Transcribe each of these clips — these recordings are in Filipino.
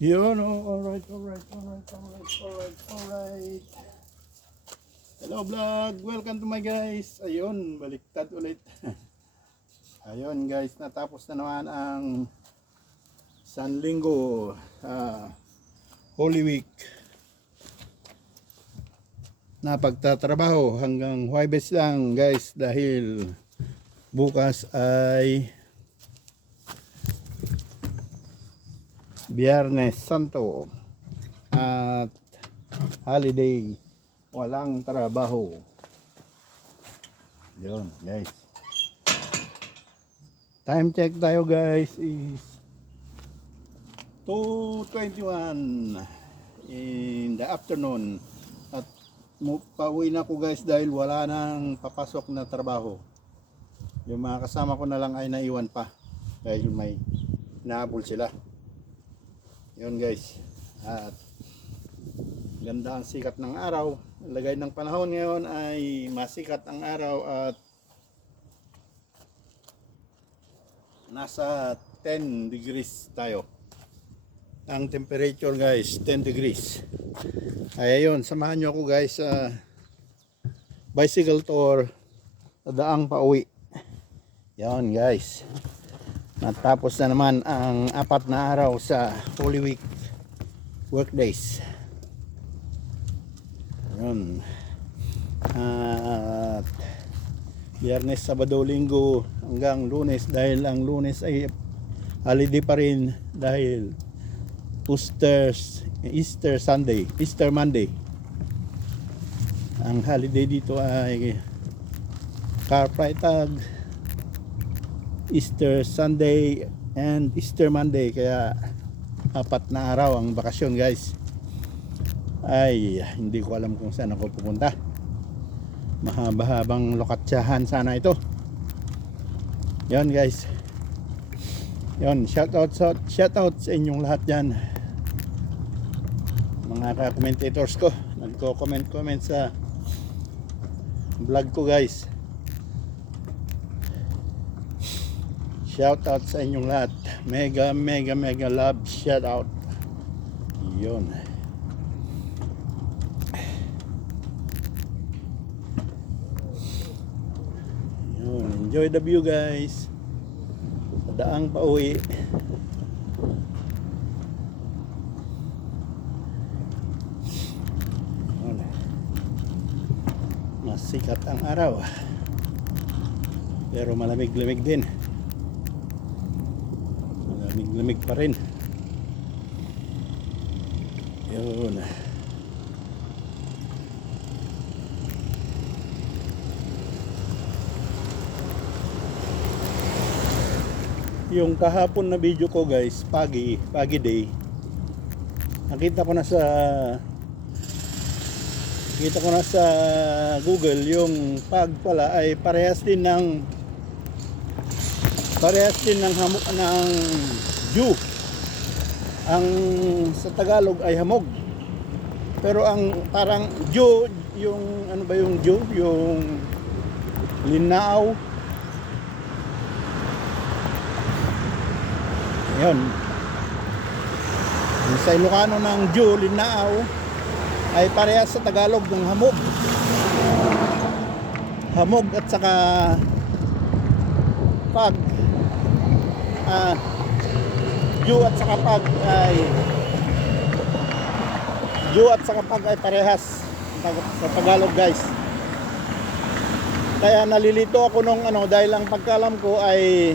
Yun, oh, alright. Hello vlog, welcome to my guys. Ayun, baliktad ulit. Ayun guys, natapos na naman ang San Linggo, Holy Week. Napagtatrabaho hanggang Huwebes lang guys dahil bukas ay Biyernes Santo at holiday, walang trabaho. Yun guys, time check tayo guys is 2:21 in the afternoon at pauwi na ko guys dahil wala nang papasok na trabaho. Yung mga kasama ko na lang ay naiwan pa dahil may nahabol sila. Yun guys, at ganda ang sikat ng araw. Lagay ng panahon ngayon ay masikat ang araw at nasa 10 degrees tayo. Ang temperature guys, 10 degrees. Ay ayun, samahan nyo ako guys sa bicycle tour sa daang pauwi. Yan guys, natapos na naman ang 4 na araw sa Holy Week workdays. Yun. At Biyernes, Sabado, Linggo hanggang Lunes dahil ang Lunes ay holiday pa rin dahil Easter Monday. Ang holiday dito ay Karfreitag, Easter Sunday and Easter Monday, kaya 4 na araw ang bakasyon guys. Ay hindi ko alam kung saan ako pupunta. Mahaba-habang lokatsahan sana ito. Yan guys, yon, shout out sa inyong lahat dyan, mga ka-commentators ko, nagko-comment sa vlog ko guys. Shout out sa inyong lahat. Mega love shout out. Yun. Yun. Enjoy the view guys. Sa daang pauwi. Yun. Masikat ang araw. Pero malamig-lamig din. Lamig pa rin. Yun. Yung kahapon na video ko guys, pagi day, nakita ko na sa Google yung pag pala ay parehas din ng hamog ng Jew. Ang sa Tagalog ay hamog. Pero ang parang Jew, yung ano ba yung Jew? Yung linao. Yun. Yung sa Ilocano ng Jew, linao, ay parehas sa Tagalog ng hamog. Hamog at saka pag. Jew at saka pag ay parehas sa Tagalog guys. Kaya nalilito ako nung dahil ang pagkalam ko ay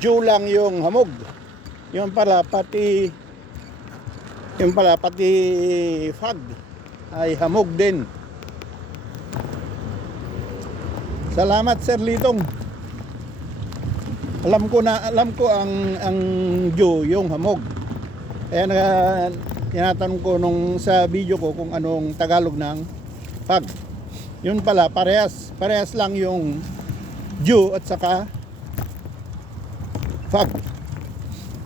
Jew lang yung hamog. Yun pala pati fag ay hamog din. Salamat Sir Litong. Alam ko ang Jew yung hamog. Kaya tinatanong ko nung sa video ko kung anong Tagalog ng pag. Yun pala, parehas lang yung Jew at saka pag.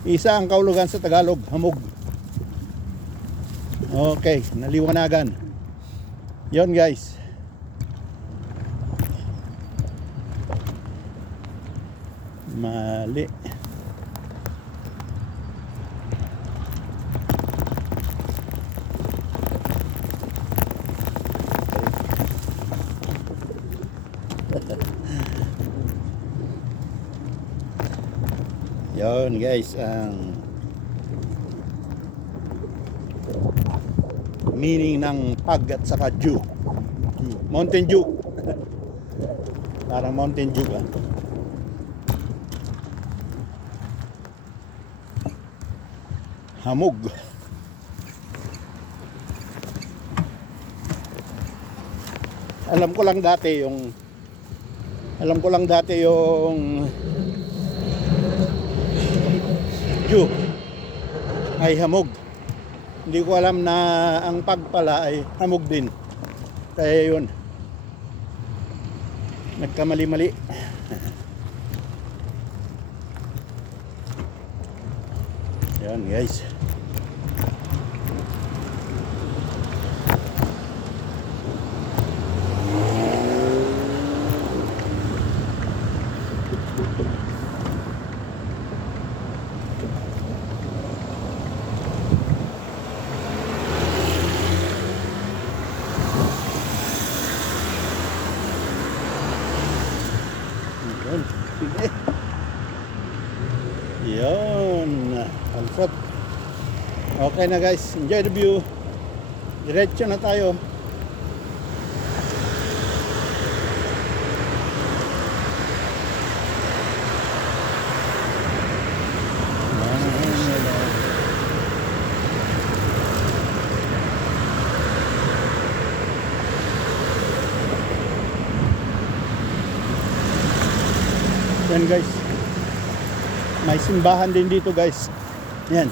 Isa ang kahulugan sa Tagalog, hamog. Okay, naliwanagan. Yun guys. mali. Yon guys, ang meaning ng pag at saka dew. Mountain Dew. Parang Mountain Dew ah. Hamog. Alam ko lang dati yung dew ay hamog. Hindi ko alam na ang pag pala ay hamog din. Kaya yun, nagkamali-mali. Yan guys. Yun, alfot. Okay na guys, enjoy the view. Diretso na tayo. Yan guys, may simbahan din dito guys. Yan,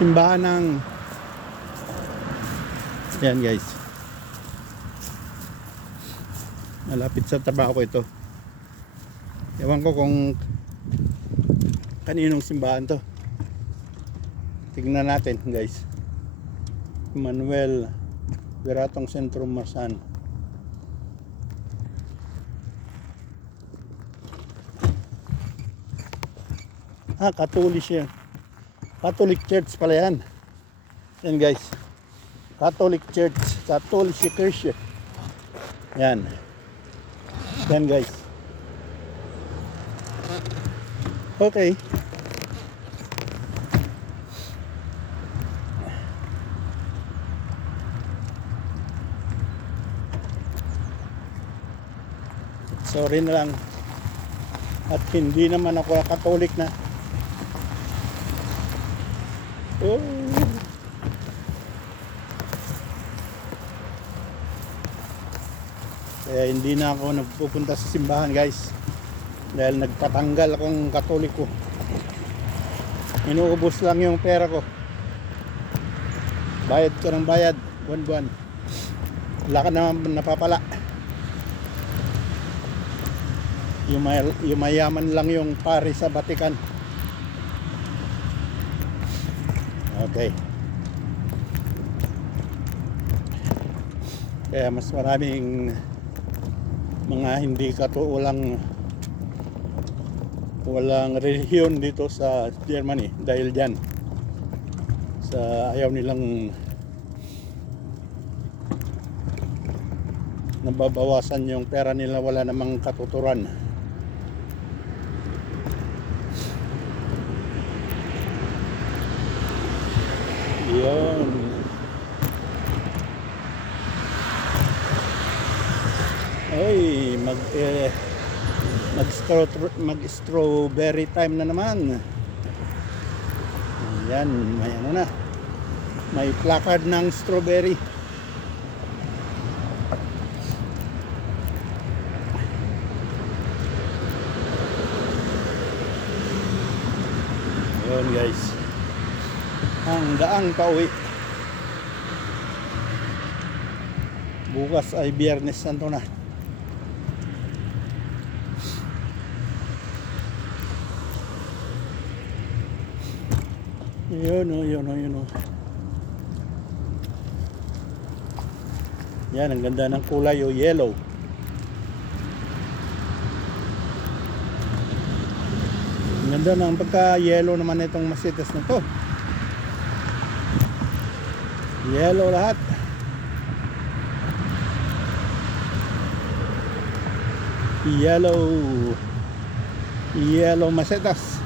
simbahan ng yan guys, malapit sa trabaho ko ito. Ewan ko kung kaninong simbahan to. Tignan natin guys. Manuel Beratong Sentrum Marsan. Catholic yan. Catholic Church pala yan. Yan guys, Catholic Church, Catholic Kirche. Yan. Yan guys. Okay. Sorry na lang. At hindi naman ako Catholic na. Oh. Kaya hindi na ako nagpupunta sa simbahan guys, dahil nagpatanggal akong Katoliko. Inuubos lang yung pera ko. Bayad ka ng bayad, buwan-buwan. Wala ka naman napapala. Yumayaman lang yung pari sa Vatican. Okay. Kaya mas maraming mga hindi walang relihiyon dito sa Germany dahil dyan sa ayaw nilang nababawasan yung pera nila, wala namang katuturan. Yun. Ay, mag-strawberry time na naman. Yan, may ano na. May placard ng strawberry. Yun guys, ang daang pauwi. Bukas ay Biyernes Santo na. Yun o. Yan, ang ganda ng kulay o yellow. Ang ganda ng pagka-yellow naman itong Mercedes na to. Yellow lahat. Yellow Mercedes.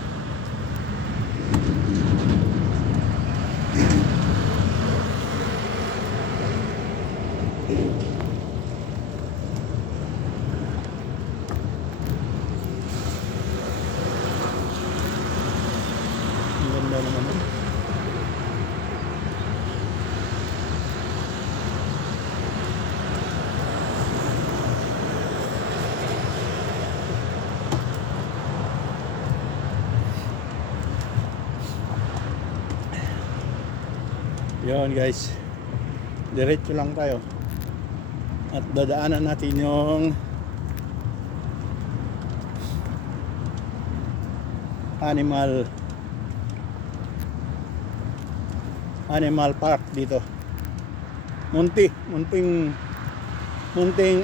araw naman. Yun guys, diretso lang tayo at dadaanan natin yung animal park dito. Munting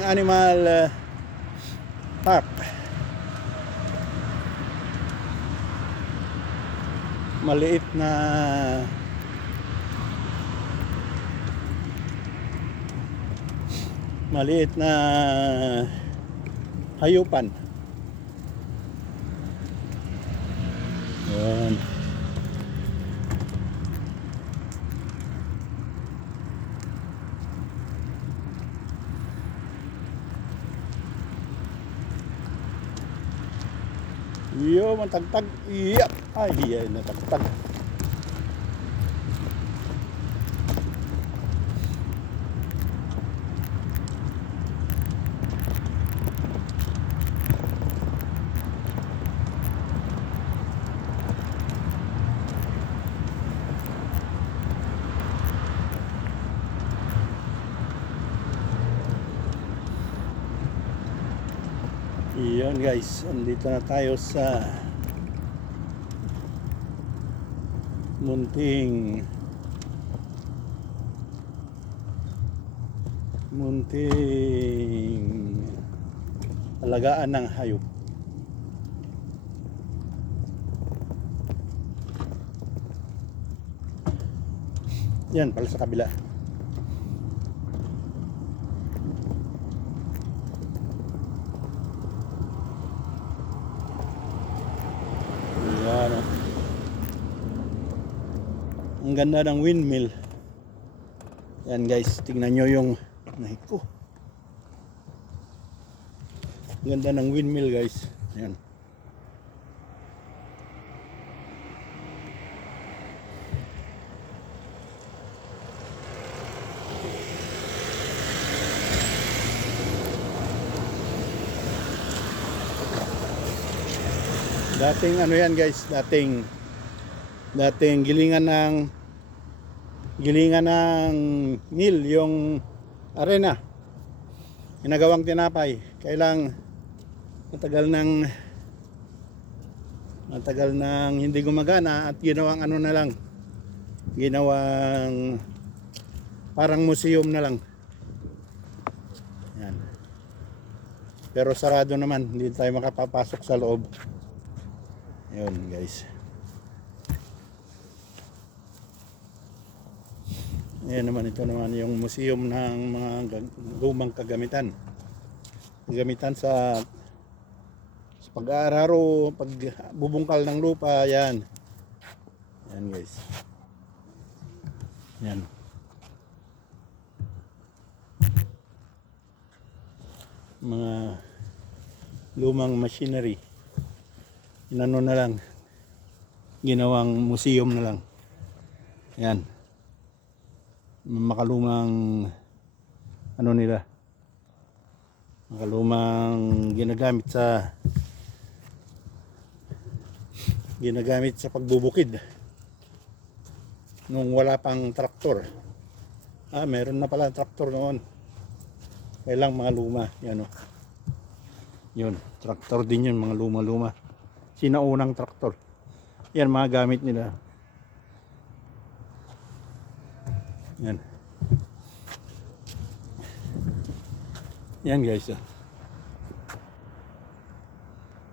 animal park. Maliit na hayupan. Yan. Yo, matagtag. Iya. Ay, iya, natagtag. Iyon guys, andito na tayo sa munting alagaan ng hayop. Yan pala sa kabila. Yan. Ang ganda ng windmill. Yan guys, tingnan nyo yung ko. Ang ganda ng windmill guys. Yan. Dating ano yan guys, dating gilingan ng mill yung arena. Ginagawang tinapay. Kailang matagal nang hindi gumagana at ginawang ano na lang. Ginawang parang museum na lang. Yan. Pero sarado naman, hindi tayo makapapasok sa loob. Yun guys. Ayan naman, ito naman yung museum ng mga lumang kagamitan. Kagamitan sa pag-aararo, pagbubungkal ng lupa, yan. Yan guys. Yan. Mga lumang machinery. Inano na lang, ginawang museum na lang. Yan. Makalumang ano nila, makalumang ginagamit sa pagbubukid nung wala pang traktor. Meron na pala traktor noon. Kailang mga luma, yan o. Yun, traktor din yun, mga luma-luma. Sinaunang traktor. Yan mga gamit nila. Yan. Yan guys.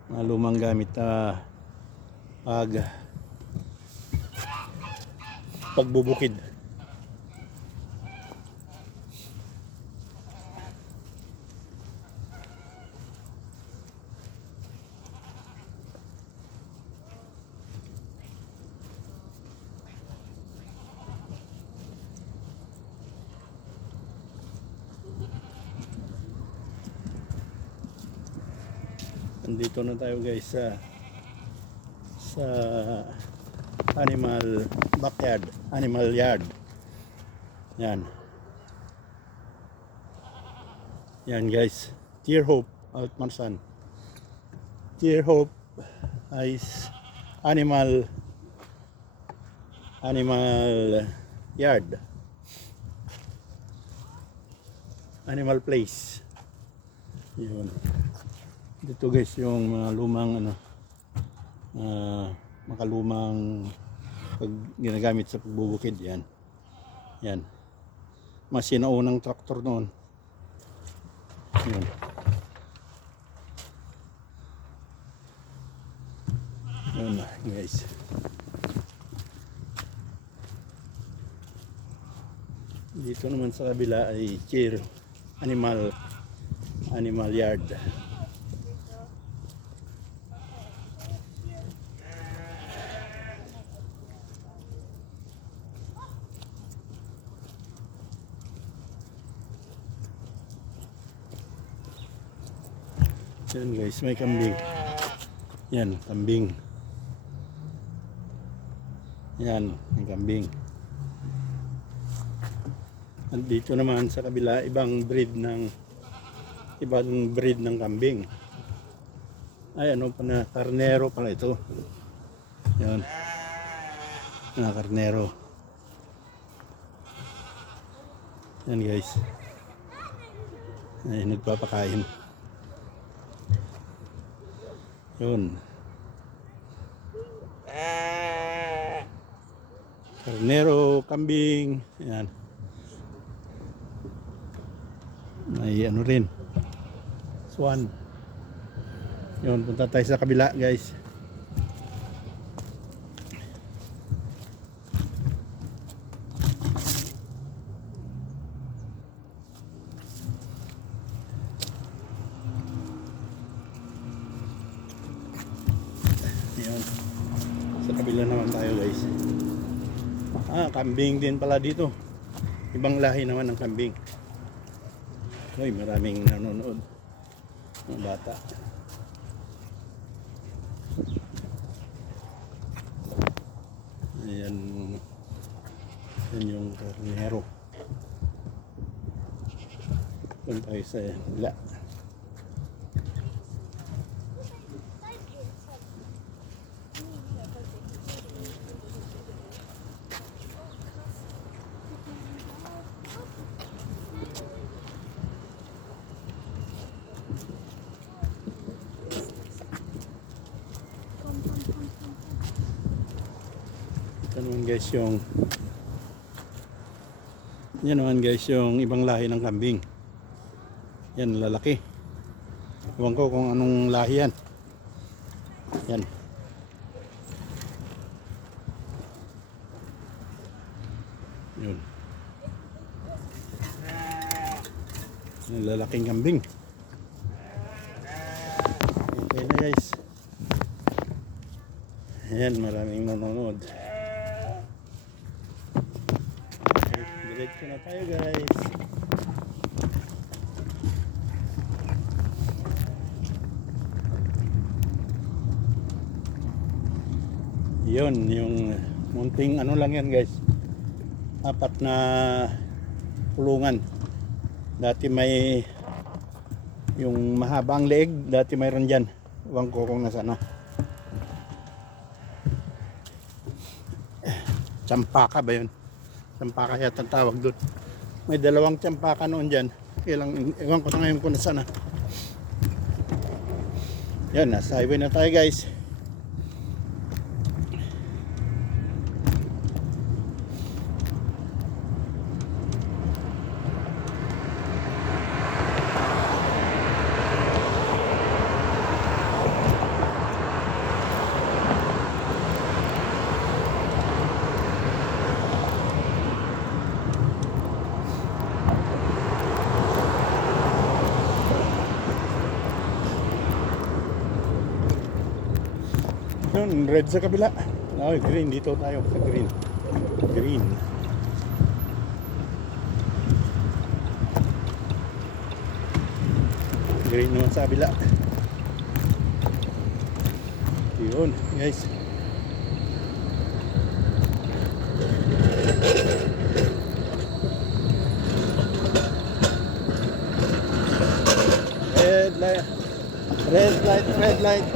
Mga lumang gamit pagbubukid. Nandito na tayo guys sa animal backyard, animal yard. Yan. Yan guys. Deer Hope, Altmarsan. Deer Hope is animal yard. Animal place. Yun. Dito guys yung mga lumang makalumang pag ginagamit sa pagbubukid. Yan. Yan. Mas sinaunang traktor noon. Yun. Yun guys. Dito naman sa kabila ay animal yard. Yan guys, may kambing. Yan, kambing. Yan, ang kambing. At dito naman sa kabila, ibang breed ng kambing. Ay, ano pa na, karnero pala ito. Yan. Karnero. Yan guys. Ay, nagpapakain. Yun. Karnero, kambing. Yan. May ano rin. Swan. Yun, punta tayo sa kabila guys. Yun. Sa kabila naman tayo guys. Kambing din pala dito. Ibang lahi naman ng kambing. Uy, maraming nanonood. Mga bata. Ayan. Yan yung karnero. Doon tayo sa bila. Yan naman guys yung ibang lahi ng kambing. Yan, lalaki. Ewan ko kung anong lahi yan. Yan. Yun. Yung lalaking kambing. Okay na guys. Ayan, maraming nanonood. Diretso na tayo guys. Yun, yung munting ano lang yan guys. 4 na kulungan. Dati may yung mahabang leeg, dati mayroon dyan. Ewan ko kung nasa na. Tsampaka ba yun? Tsampaka yata ang tawag doon. May 2 tsampaka noon dyan. Ewan ko na ngayon kung nasa na. Yan, nasa highway na tayo guys. Yun, red sa kabila. Ay, green. Dito tayo sa green. Green. Green naman sa kabila. Yun, guys. light. Red light, red light.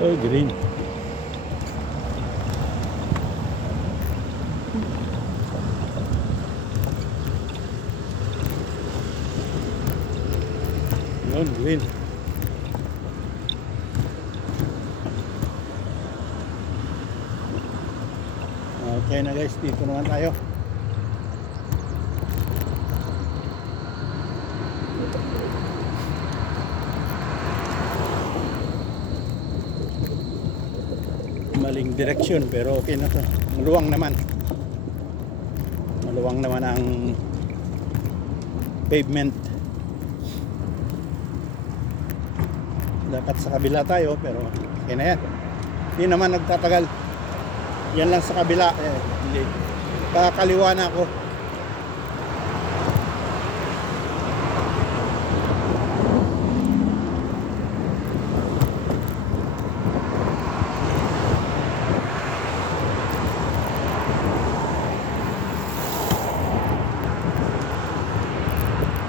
Oh, green. Yun, green. Okay na guys, dito naman tayo. Maling direksyon pero okay na to. Maluwang naman. Maluwang naman ang pavement. Dapat sa kabila tayo pero okay na yan. Hindi naman nagtatagal. Yan lang sa kabila. Hindi. Kakaliwa na ako.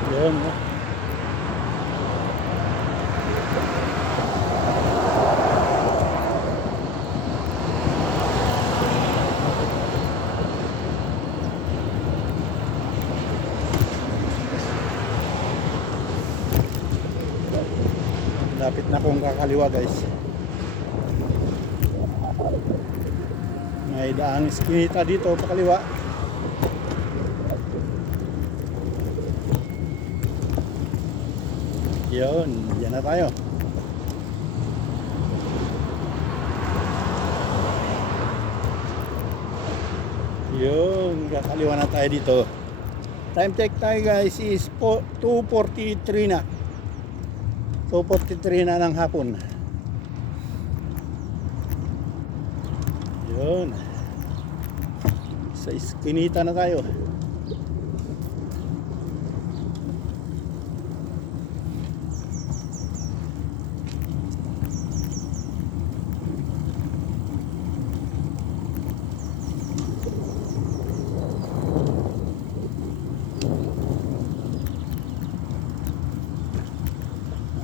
Yun, no? Lapit na akong kakaliwa guys. May daang iskinita dito pakaliwa. Yun, yan na tayo. Yun, kakaliwa na tayo dito. Time check tayo guys is 2:43 na. 2:43 na ng hapon. Yun. Sa iskinita na tayo.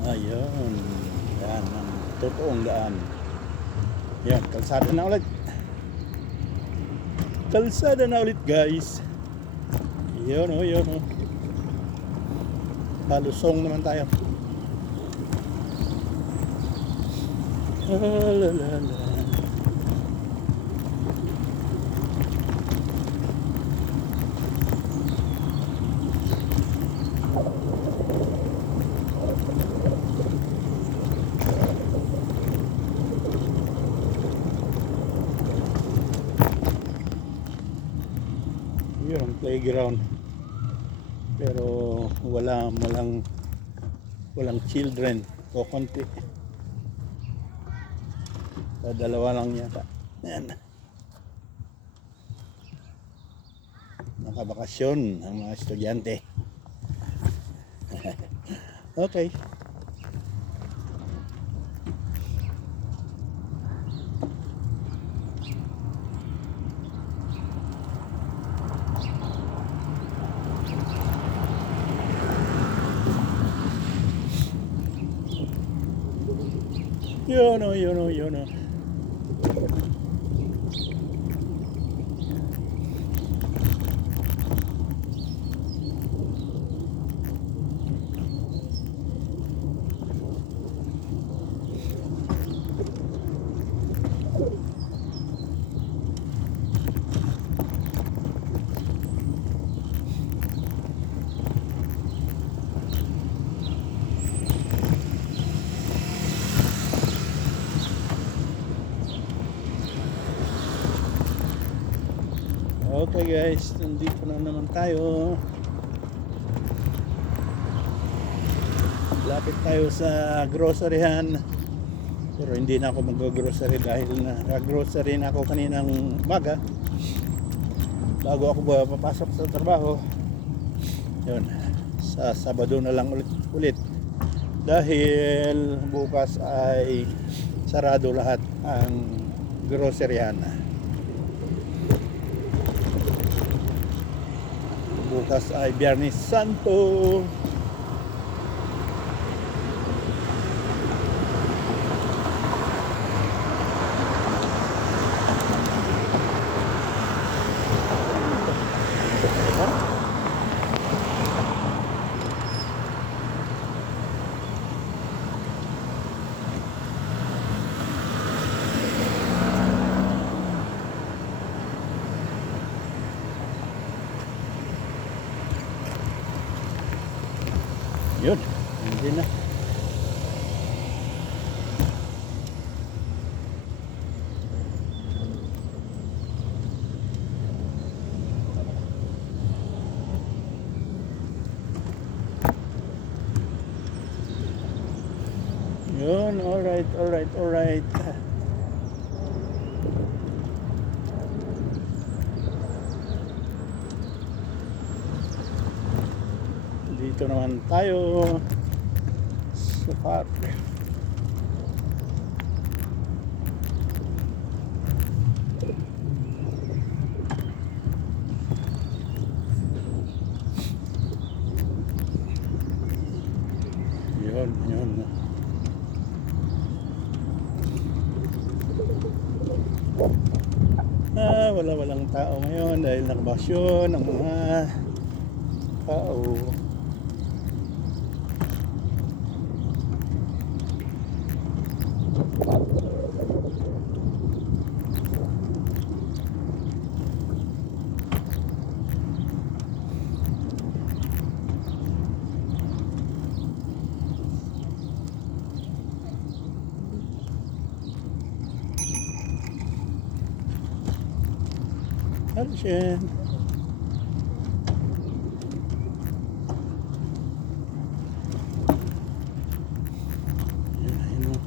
Ayun, yan ang totoong daan. Yan, kalsada na ulit. Kalsada na ulit guys. Yun o, yun o. Palusong naman tayo. La la la. Yun ang playground pero walang children o konti, dalawa lang yata. Yan, nakabakasyon ang mga estudyante. Okay. Yun o, yun o, yun o. Okay guys, nandito na naman tayo. Lapit tayo sa groceryhan. Pero hindi na ako mag-grocery dahil nag-grocery na ako kaninang umaga bago ako papasok sa trabaho. Yun, sa Sabado na lang ulit dahil bukas ay sarado lahat ang groceryhan. Bukas ay Biyernes Santo. Yun, hindi na. Yun, alright. Dito naman tayo sa park. Yun. Walang tao ngayon dahil nakabasyon ang mga tao. Action. Yun.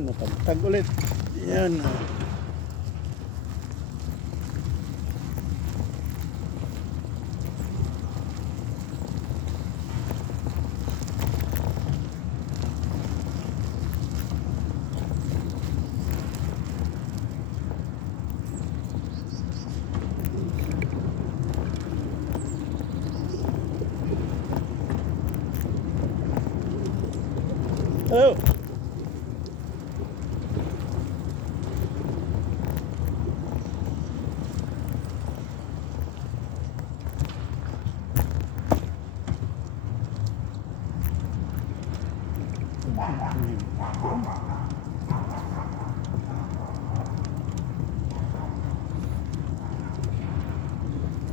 Napagtag ulit. Yan. Oh.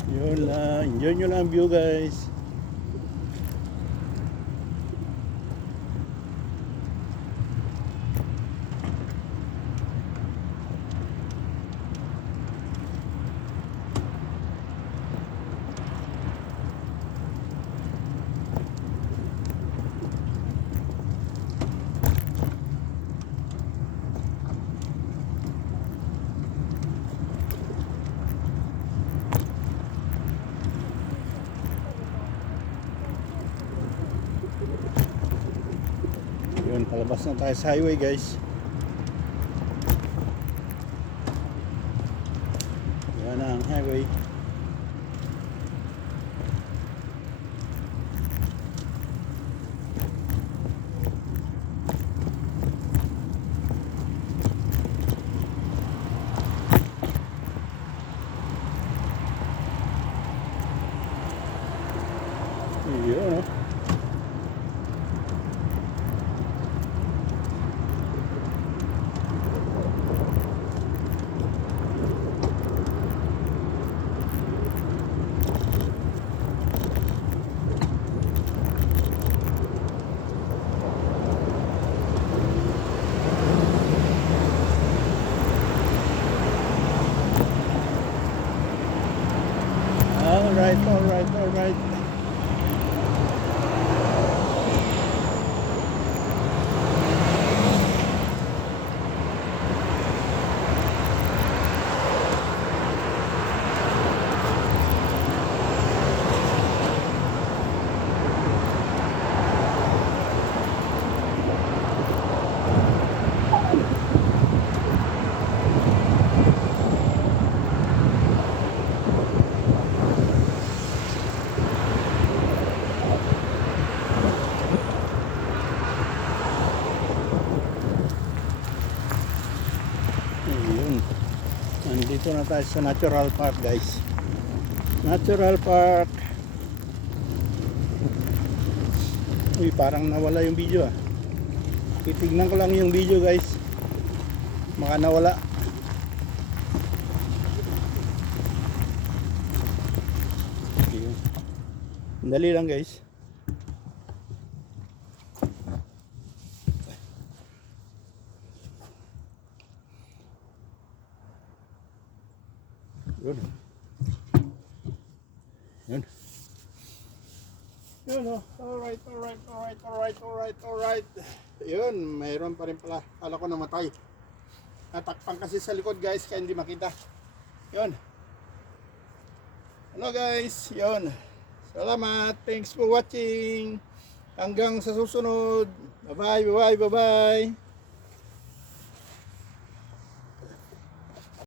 Yun lang, enjoy nyo lang view guys. Yun, palabas na tayo sa highway guys. Yan na ang highway. Yun, oh. Alright, alright, alright. Ayun. Nandito na tayo sa Natural Park, guys. Natural Park. Uy, parang nawala yung video ah. Titignan ko lang yung video, guys. Baka nawala. Ayun. Dali lang, guys. Yun. Yun. Yun, oh. Alright, alright, alright, alright, alright, alright. Yun, mayroon pa rin pala. Kala ko namatay. Natakpan kasi sa likod, guys, kaya hindi makita. Yun. Ano, guys? Yun. Salamat. Thanks for watching. Hanggang sa susunod. Bye-bye, bye-bye, bye-bye.